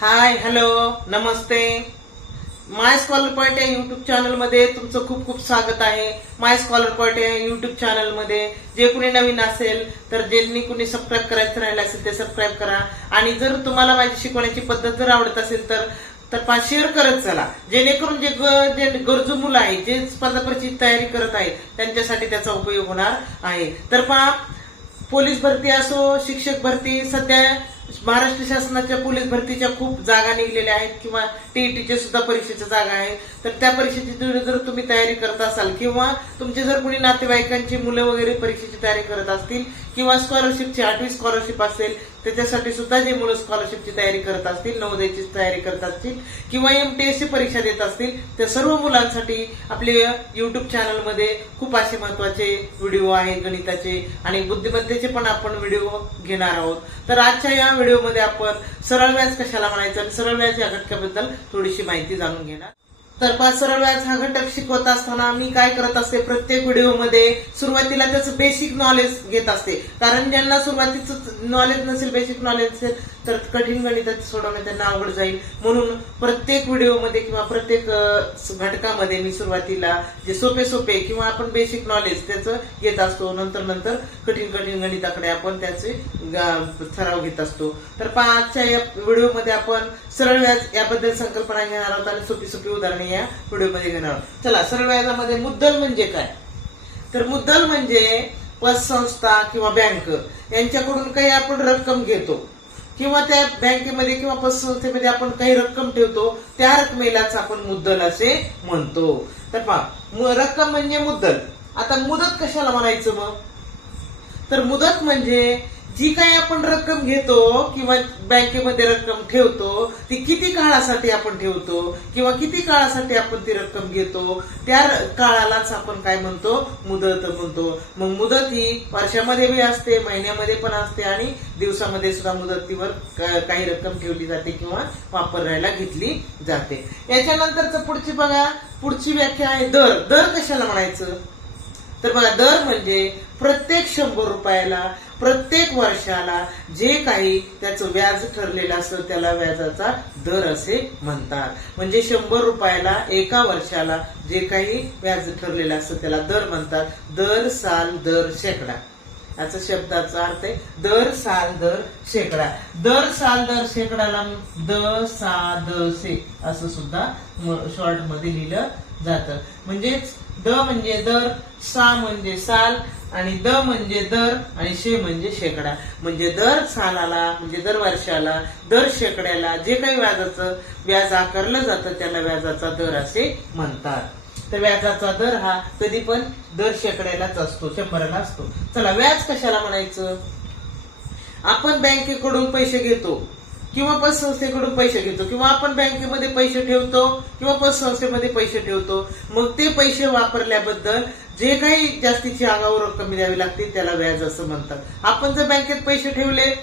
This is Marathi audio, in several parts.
हाय हॅलो नमस्ते. माय स्कॉलर पॉइंट या युट्यूब चॅनलमध्ये तुमचं खूप खूप स्वागत आहे. माय स्कॉलर पॉइंट या युट्यूब चॅनलमध्ये जे कुणी नवीन असेल तर ज्यांनी कुणी सबस्क्राईब करायचं राहिलं असेल ते सबस्क्राईब करा. आणि जर तुम्हाला माझी शिकवण्याची पद्धत जर आवडत असेल तर तर पा शेअर करत चला. जेणेकरून जे ग- जे गरजू मुलं आहेत जे स्पर्धा परीक्षेची तयारी करत आहेत त्यांच्यासाठी त्याचा उपयोग होणार आहे. तर पहा पोलीस भरती असो शिक्षक भरती सध्या महाराष्ट्र शासनाच्या पोलीस भरतीच्या खूप जागा निघलेल्या आहेत किंवा टीईटीच्या सुद्धा परीक्षेच्या जागा आहेत तर त्या परीक्षेची जर तुम्ही तयारी करत असाल किंवा तुमचे जर कोणी नातेवाईकांची मुलं वगैरे परीक्षेची तयारी करत असतील किंवा स्कॉलरशिपची आठवी स्कॉलरशिप असेल त्याच्यासाठी सुद्धा जे मुलं स्कॉलरशिपची तयारी करत असतील नवोदयची तयारी करत असतील किंवा एमटीएसची परीक्षा देत असतील त्या सर्व मुलांसाठी आपले युट्यूब चॅनलमध्ये खूप असे महत्त्वाचे व्हिडिओ आहेत गणिताचे आणि बुद्धिमत्तेचे पण आपण व्हिडिओ घेणार आहोत. तर आजच्या या व्हिडिओमध्ये आपण सरळ व्याज कशाला म्हणायचं आणि सरळ व्याज या घटकाबद्दल थोडीशी माहिती जाणून घेणार. तर पाच सरळ व्याज हा घटक शिकवत असताना मी काय करत असते प्रत्येक व्हिडिओमध्ये सुरुवातीला त्याचं बेसिक नॉलेज घेत असते. कारण ज्यांना सुरुवातीचं नॉलेज नसेल बेसिक नॉलेज नसेल तर कठीण गणितात सोडवणं त्यांना अवघड जाईल. म्हणून प्रत्येक व्हिडिओमध्ये किंवा प्रत्येक घटकामध्ये मी सुरुवातीला जे सोपे सोपे किंवा आपण बेसिक नॉलेज त्याचं घेत असतो. नंतर नंतर कठीण कठीण गणिताकडे आपण त्याचे ठराव घेत असतो. तर आजच्या या व्हिडिओमध्ये आपण सरळ व्याज याबद्दल संकल्पना घेणार आहोत आणि सोपी सोपी उदाहरणे या व्हिडिओमध्ये घेणार आहोत. चला सरळ व्याजामध्ये मुद्दल म्हणजे काय? तर मुद्दल म्हणजे पतसंस्था किंवा बँक. यांच्याकडून काही आपण रक्कम घेतो. किंवा त्या बँकेमध्ये किंवा पतसंस्थेमध्ये आपण काही रक्कम ठेवतो त्या रकमेलाच आपण मुद्दल असे म्हणतो. तर पहा रक्कम म्हणजे मुद्दल. आता मुदत कशाला म्हणायचं मग? तर मुदत म्हणजे जी काही आपण रक्कम घेतो किंवा बँकेमध्ये रक्कम ठेवतो ती किती काळासाठी आपण ठेवतो किंवा किती काळासाठी आपण ती रक्कम घेतो त्या काळालाच आपण काय म्हणतो? मुदत म्हणतो. मग मुदत ही वर्षामध्ये बी असते महिन्यामध्ये पण असते आणि दिवसामध्ये सुद्धा मुदतीवर काही रक्कम ठेवली जाते किंवा वापरायला घेतली जाते. याच्यानंतरच पुढची बघा. पुढची व्याख्या आहे दर. दर कशाला म्हणायचं? तर बघा दर म्हणजे प्रत्येक शंभर रुपयाला प्रत्येक वर्षाला जे काही त्याचं व्याज ठरलेलं असतं त्याला व्याजाचा दर असे म्हणतात. म्हणजे शंभर रुपयाला एका वर्षाला जे काही व्याज ठरलेलं असतं त्याला दर म्हणतात. दर साल दर शेकडा. याचा शब्दाचा अर्थ आहे दर साल दर शेकडा. दर साल दर शेकडाला द सा द से असं सुद्धा शॉर्टमध्ये लिहिलं जातं. म्हणजेच द म्हणजे दर सा म्हणजे साल आणि द म्हणजे दर आणि शे म्हणजे शेकडा. म्हणजे दर सालाला म्हणजे दर वर्षाला दर शेकड्याला जे काही व्याजाचं व्याज आकारलं जातं त्याला व्याजाचा दर असे म्हणतात. तर व्याजाचा दर हा कधी पण दर शेकड्यालाच असतो शंभराला असतो. चला व्याज कशाला म्हणायचं? आपण बँकेकडून पैसे घेतो किंवा पतसंस्थेकडून पैसे घेतो किंवा आपण बँकेमध्ये पैसे ठेवतो किंवा पतसंस्थेमध्ये पैसे ठेवतो मग ते पैसे वापरल्याबद्दल जे काही जास्तीची अंगावर रक्कम द्यावी लागते त्याला व्याज असं म्हणतात. आपण जर बँकेत पैसे ठेवले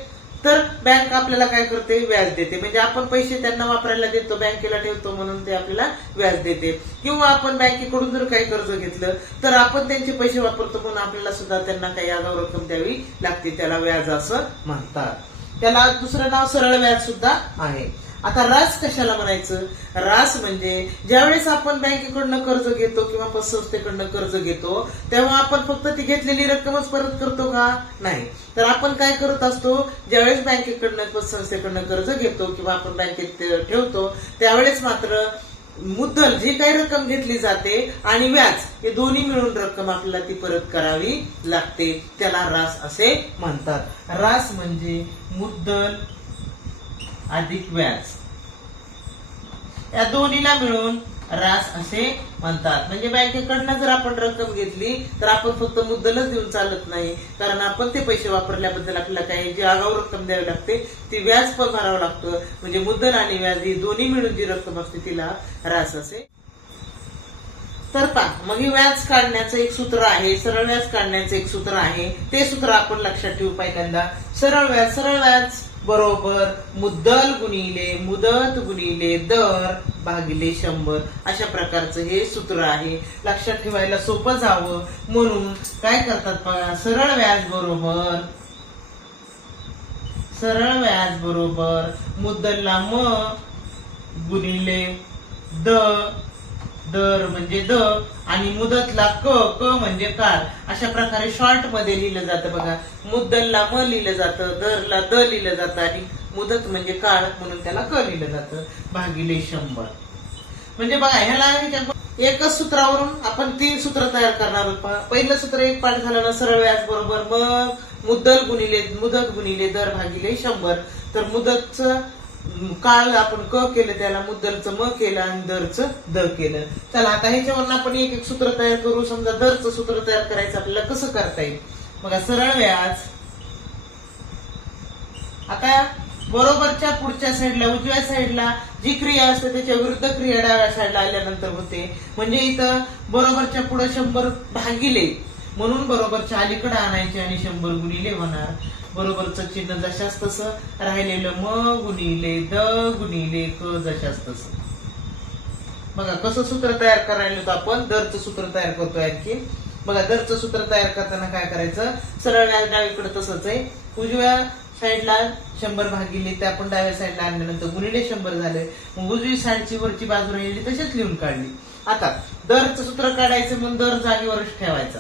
तर बँक आपल्याला काय करते? व्याज देते. म्हणजे आपण पैसे त्यांना वापरायला देतो बँकेला ठेवतो म्हणून ते आपल्याला व्याज देते. किंवा आपण बँकेकडून जर काही कर्ज घेतलं तर आपण त्यांचे पैसे वापरतो म्हणून आपल्याला सुद्धा त्यांना काही आगाऊ रक्कम द्यावी लागते. त्याला व्याज असं म्हणतात. त्याला दुसरं नाव सरळ व्याज सुद्धा आहे. आता रास कशाला म्हणायचं? रास म्हणजे ज्यावेळेस आपण बँकेकडनं कर्ज घेतो किंवा पतसंस्थेकडनं कर्ज घेतो तेव्हा आपण फक्त ती घेतलेली रक्कमच परत करतो का? नाही. तर आपण काय करत असतो? ज्यावेळेस बँकेकडनं पतसंस्थेकडनं कर्ज घेतो किंवा आपण बँकेत ठेवतो त्यावेळेस मात्र मुद्दल जी काही रक्कम घेतली जाते आणि व्याज हे दोन्ही मिळून रक्कम आपल्याला ती परत करावी लागते. त्याला रास असे म्हणतात. रास म्हणजे मुद्दल अधिक व्याज. या दोन्हीला मिळून रास असे म्हणतात. म्हणजे बँकेकडनं जर आपण रक्कम घेतली तर आपण फक्त मुद्दलच देऊन चालत नाही. कारण आपण ते पैसे वापरल्याबद्दल आपल्याला काही जी आगाऊ रक्कम द्यावी लागते ती व्याज पण भरावं लागतं. म्हणजे मुद्दल आणि व्याज ही दोन्ही मिळून जी रक्कम असते तिला रास असे. तर पा मग हे व्याज काढण्याचं एक सूत्र आहे सरळ व्याज काढण्याचं एक सूत्र आहे. ते सूत्र आपण लक्षात ठेवू पाहिजे सरळ व्याज सरळ व्याज. बरोबर मुद्दल गुणिले मुदत गुणिले दर भागिले शंभर. अशा प्रकारचं हे सूत्र आहे. लक्षात ठेवायला सोपं जावं. म्हणून काय करतात पहा सरळ व्याज बरोबर सरळ व्याज बरोबर मुद्दलला म गुणिले द दर म्हणजे द आणि मुदतला क क म्हणजे काळ अशा प्रकारे शॉर्टमध्ये लिहिलं जातं बघा. मुद्दलला म लिहिलं जातं दरला द लिहिलं जातं आणि मुदत म्हणजे काळ म्हणून त्याला क लिहिलं जातं. भागिले शंभर. म्हणजे बघा ह्याला एकच सूत्रावरून आपण तीन सूत्र तयार करणार आहोत पहा. पहिलं सूत्र एक पाठ झालं ना सरळ व्याज बरोबर मग मुद्दल गुणिले मुदत गुणिले दर भागिले शंभर. तर मुदतचं काळ आपण क केलं त्याला मुद्दलचं म केलं आणि दरचं द केलं. चला आता ह्याच्यावर आपण एक एक सूत्र तयार करू. समजा दरचं सूत्र तयार करायचं आपल्याला कसं करता येईल? बघा सरळ व्याज. आता बरोबरच्या पुढच्या साईडला उजव्या साईडला जी क्रिया असते त्याच्या विरुद्ध क्रिया डाव्या साईडला आल्यानंतर होते. म्हणजे इथं बरोबरच्या पुढे शंभर भागिले. म्हणून बरोबरच्या अलीकडे आणायचे आणि शंभर गुणिले होणार. बरोबरचं चिन्ह जशाच तसं राहिलेलं. म गुणिले द गुणिले क जशाच तसं. बघा कसं सूत्र तयार करायला होतं आपण? दरचं सूत्र तयार करतोय आणखी. बघा दरचं सूत्र तयार करताना काय करायचं? सरळ डावीकडे तसंच आहे. उजव्या साईडला शंभर भागिले ते आपण डाव्या साईडला आणल्यानंतर गुणिले शंभर झाले. मग उजवी साईडची वरची बाजू राहिली तशीच लिहून काढली. आता दरचं सूत्र काढायचं म्हणून दर जागेवरच ठेवायचा.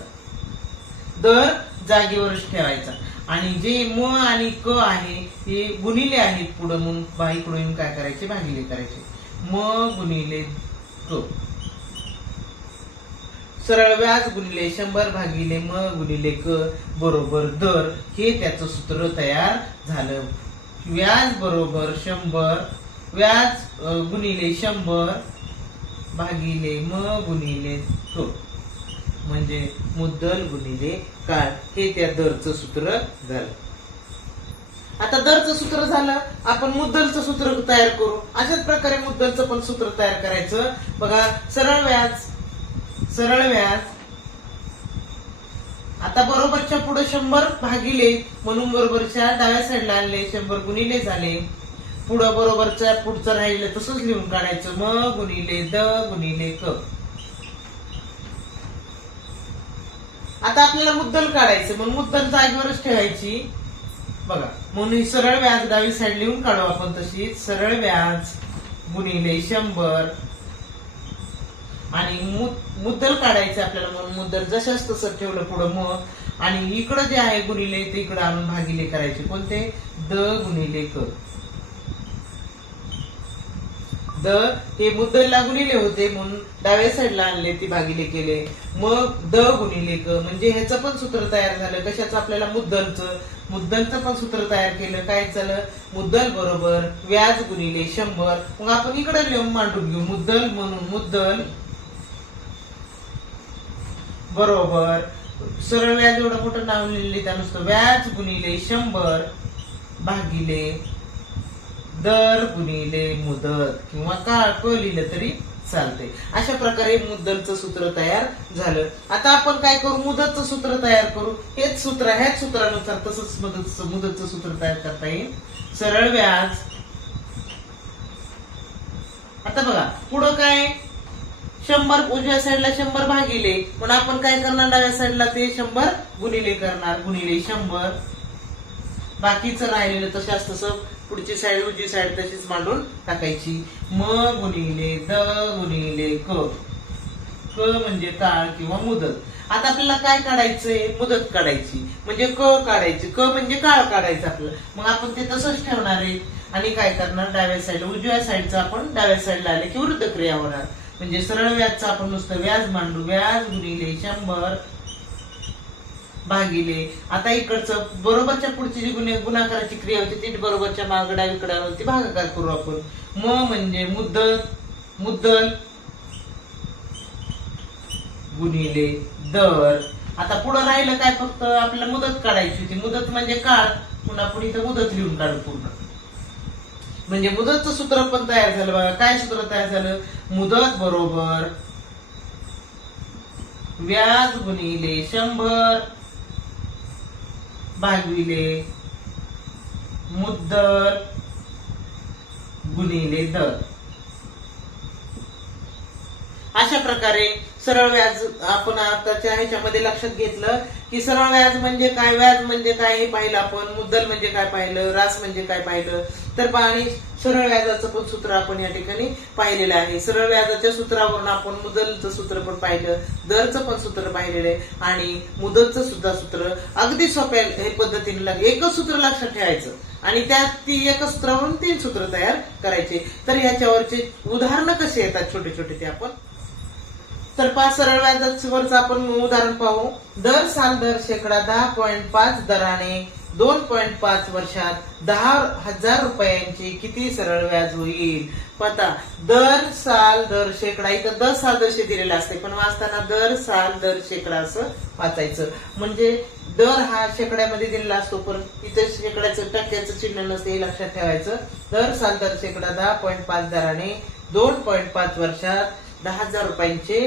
दर जागेवरच ठेवायचा. आणि जे म आणि क आहे हे गुणिले आहेत पुढं म्हणून बाईकडून येऊन काय करायचे? भागिले करायचे. म गुणिले क. सरळ व्याज गुणिले शंभर भागिले म गुणिले क बरोबर दर. हे त्याचं सूत्र तयार झालं. व्याज बरोबर शंभर व्याज गुणिले शंभर भागिले म गुणिले क. म्हणजे मुद्दल गुणिले काळ हे त्या दरचं सूत्र झालं. आता दरचं सूत्र झालं आपण मुद्दलचं सूत्र तयार करू. अशाच प्रकारे मुद्दलचं पण सूत्र तयार करायचं. बघा सरळ व्याज सरळ व्याज. आता बरोबरच्या पुढे शंभर भागिले म्हणून बरोबरच्या डाव्या साईडला आणले शंभर गुणिले झाले. पुढं बरोबरच्या पुढचं राहिलं तसंच लिहून काढायचं. म गुणिले द गुणिले क. आता आपल्याला मुद्दल काढायचं म्हणून मुद्दल जागेवरच ठेवायची. बघा म्हणून ही सरळ व्याज डावी साईड लिहून काढू आपण तशी. सरळ व्याज गुणिले शंभर. आणि मु- मुद्दल काढायचं आपल्याला म्हणून मुद्दल जशाच तसं ठेवलं पुढं मग. आणि इकडं जे आहे गुणिले ते इकडं आणून भागिले करायचे. कोणते? द गुणिले कर द हे मुद्दलला गुणिले होते म्हणून डाव्या साईडला आणले ती भागिले केले. मग द गुणिले क म्हणजे ह्याचं पण सूत्र तयार झालं. कशाचं आपल्याला मुद्दलचं? मुद्दलचं पण सूत्र तयार केलं. काय झालं? मुद्दल बरोबर व्याज गुणिले शंभर. मग आपण इकडे लिहून मांडून घेऊ. मुद्दल म्हणून मुद्दल बरोबर. सरळ व्याज एवढं मोठं नाव लिहिलेलं त्यानुसार नुसतं व्याज गुणिले शंभर भागिले दर गुणिले मुदत किंवा काळ क लिहिलं तरी चालते अशा प्रकारे मुद्दलचं सूत्र तयार झालं. आता आपण काय करू? मुदतचं सूत्र तयार करू. हेच सूत्र ह्याच सूत्रानुसार तसंच मुदत मुदतचं सूत्र तयार करता येईल. सरळ व्याज. आता बघा पुढं काय? शंभर उजव्या साईडला शंभर भागिले. पण आपण काय करणार? डाव्या साईडला ते शंभर गुणिले करणार. गुणिले शंभर. बाकीचं राहिलेलं तशाच तसं पुढची साईड उजवी साईड तशीच मांडून टाकायची. म गुणिले द गुणिले क. क म्हणजे काळ किंवा मुदत. आता आपल्याला काय काढायचंय? मुदत काढायची. म्हणजे क काढायची. क म्हणजे काळ काढायचं आपलं. मग आपण ते तसंच ठेवणार आहे. आणि काय करणार? डाव्या साईडला उजव्या साईडचं आपण डाव्या साईडला आले की वृद्ध क्रिया होणार. म्हणजे सरळ व्याजचं आपण नुसतं व्याज मांडू. व्याज गुणिले शंभर भागिले. आता इकडचं बरोबरच्या पुढची जी गुन्हे गुणाकाराची क्रिया होती ती बरोबरच्या मागडा डावीकडे भागाकार करू आपण. म म्हणजे मुद्दल मुद्दल गुणिले दर. आता पुढं राहिलं काय फक्त आपल्याला मुदत काढायची होती. मुदत म्हणजे काळ पुन्हा पुढे इथं मुदत लिहून काढू पूर्ण. म्हणजे मुदतचं सूत्र पण तयार झालं बघा. काय सूत्र तयार झालं? मुदत बरोबर. व्याज गुणिले शंभर. भागिले मुद्दल गुणिले दर अशा प्रकारे सरळ व्याज आपण आताच्या ह्याच्यामध्ये लक्षात घेतलं की सरळ व्याज म्हणजे काय? व्याज म्हणजे काय हे पाहिलं आपण. मुद्दल म्हणजे काय पाहिलं? रास म्हणजे काय पाहिलं? तर पाणी आणि सरळ व्याजाचं पण सूत्र आपण या ठिकाणी पाहिलेलं आहे. सरळ व्याजाच्या सूत्रावरून आपण मुदलचं सूत्र पण पाहिलं दरचं पण सूत्र पाहिलेलं आहे. आणि मुदतचं सुद्धा सूत्र अगदी सोप्या हे पद्धतीने एकच सूत्र लक्षात ठेवायचं. आणि त्यात ती एका सूत्रावरून तीन सूत्र तयार करायचे. तर याच्यावरचे उदाहरणं कसे येतात? छोटे छोटे ते आपण. तर पाच सरळ व्याजावरचं आपण उदाहरण पाहू. दर साल दर शेकडा दहा पॉईंट पाच दराने दोन पॉईंट पाच वर्षात दहा हजार रुपयांचे किती सरळ व्याज होईल? पता दर साल दर शेकडा इथं दर साल दरशे दिलेले असते पण वाचताना दर साल दर शेकडा असं वाचायचं. म्हणजे दर हा शेकड्यामध्ये दिलेला असतो पण इथं शेकड्याचं टक्क्याचं चिन्ह नसते हे लक्षात ठेवायचं. दर साल दर शेकडा दहा पॉईंट पाच दराने दोन पॉईंट पाच वर्षात दहा हजार रुपयांचे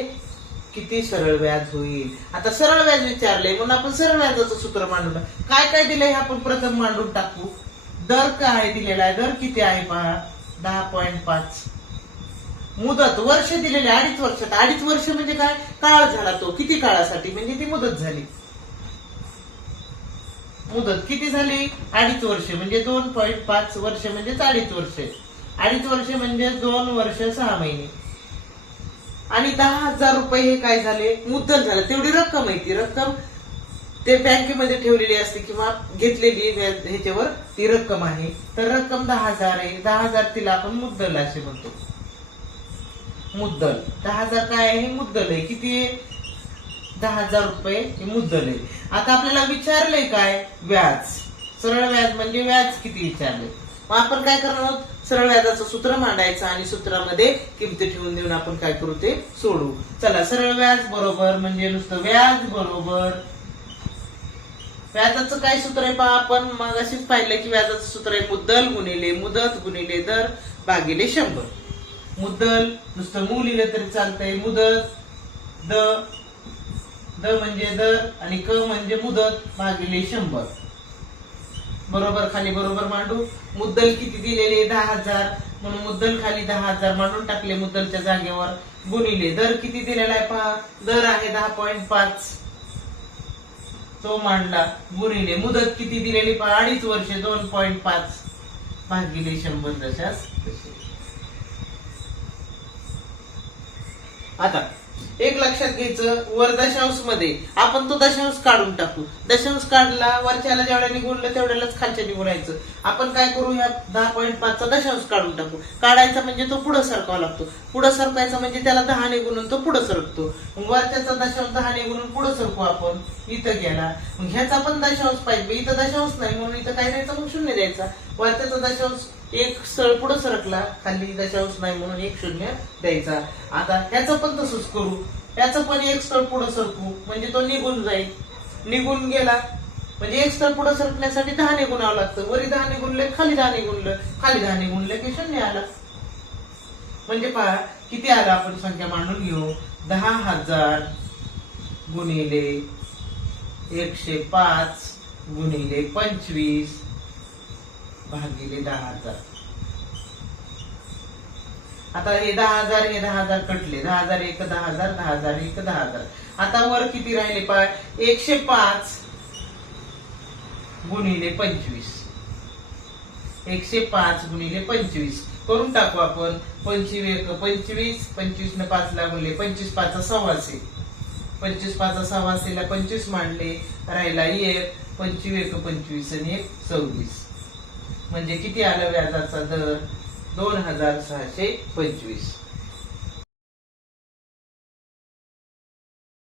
किती सरळ व्याज होईल? आता सरळ व्याज विचारले म्हणून आपण सरळ व्याजाचं सूत्र मांडून काय काय दिलंय हे आपण प्रथम मांडून टाकू. दर काय दिलेला आहे? दर किती आहे पहा? दहा पॉईंट पाच. मुदत वर्ष दिलेले अडीच वर्षात. अडीच वर्ष म्हणजे काय? काळ झाला तो. किती काळासाठी? म्हणजे ती मुदत झाली. मुदत किती झाली? अडीच वर्ष. म्हणजे दोन पॉईंट पाच वर्ष म्हणजे अडीच वर्ष. अडीच वर्ष म्हणजे दोन वर्ष सहा महिने. आणि दहा हजार रुपये हे काय झाले? मुद्दल झालं. तेवढी रक्कम आहे ती रक्कम. ते बँकेमध्ये ठेवलेली असते किंवा घेतलेली व्याज- ह्याच्यावर ती रक्कम आहे. तर रक्कम दहा हजार आहे. दहा हजार तिला आपण मुद्दल असे म्हणतो. मुद्दल. दहा हजार काय आहे? मुद्दल आहे. किती आहे? दहा हजार रुपये हे मुद्दल आहे. आता आपल्याला विचारलंय काय? व्याज. सरळ व्याज म्हणजे व्याज किती विचारले मग आपण काय करणार आहोत? सरळ व्याजाचं सूत्र मांडायचं आणि सूत्रामध्ये किमती ठेवून देऊन आपण काय करू ते सोडू. चला सरळ व्याज बरोबर म्हणजे नुसतं व्याज बरोबर. व्याजाचं काय सूत्र आहे पहा आपण? मग अशीच पाहिलं की व्याजाचं सूत्र आहे मुद्दल गुणिले मुदत गुणिले दर भागिले शंभर. मुद्दल नुसतं मूळ लिहिलं तरी चालतंय. मुदत द द म्हणजे दर आणि क म्हणजे मुदत भागिले शंभर. बरोबर खाली बरोबर मांडू. मुद्दल किती दिलेले? दहा हजार. म्हणून मुद्दल खाली दहा हजार मांडून टाकले मुद्दलच्या जागेवर. गुणिले दर किती दिलेला आहे पहा? दर आहे दहा पॉईंट पाच. तो मांडला. गुणिले मुदत किती दिलेली पहा? अडीच वर्ष दोन पॉईंट पाच. भागिले शंभर दशास आता एक लक्षात घ्यायचं वर दशांशमध्ये. आपण तो दशांश काढून टाकू. दशांश काढला वरच्याला जेवढ्या निघूनलं तेवढ्यालाच खालच्या निघूनायचं आपण काय करू ह्या दहा पॉईंट पाचचा दशांश काढून टाकू. काढायचा म्हणजे तो पुढं सरकावा लागतो. पुढं सरकायचा म्हणजे त्याला दहा निघून तो पुढं सरकतो. वरच्याचा दशांश दहा निघून पुढं सरकू आपण. इथं गेला मग ह्याचा पण दशांश पाहिजे. इथं दशांश नाही म्हणून इथं काय द्यायचं मग शून्य द्यायचा. वरच्याचा दशांश एक स्थळ पुढे सरकला खाली दशांश नाही म्हणून एक शून्य द्यायचा. आता ह्याचं पण तसंच करू. ह्याचं पण एक स्थळ पुढे सरकू. म्हणजे तो निघून जाईल. निघून गेला. म्हणजे एक स्थळ पुढे सरकण्यासाठी दहा निघून लागतं. वरी दहा निघूनले खाली दहा निघूनलं खाली दहा निघूनले की शून्य आला. म्हणजे पहा किती आलं आपण संख्या मांडून घेऊ? दहा हजार गुणिले एकशे पाच गुणिले पंचवीस. भागिले दहा हजार. आता हे दहा हजार हे दहा हजार कटले. दहा हजार एक दहा हजार दहा हजार एक दहा हजार. आता वर किती राहिले पाय? एकशे पाच गुणिले पंचवीस. एकशे पाच गुणिले पंचवीस. करून टाकू आपण. पंचवीस एक पंचवीस. पंचवीस न पाच ला गुणले पंचवीस पाच सव्वाशे पंचवीस पाच सव्वाशेला पंचवीस मांडले. राहिला एक. पंचवीस एक पंचवीस आणि एक सव्वीस. म्हणजे किती आलं व्याजाचा दर? दोन हजार सहाशे पंचवीस.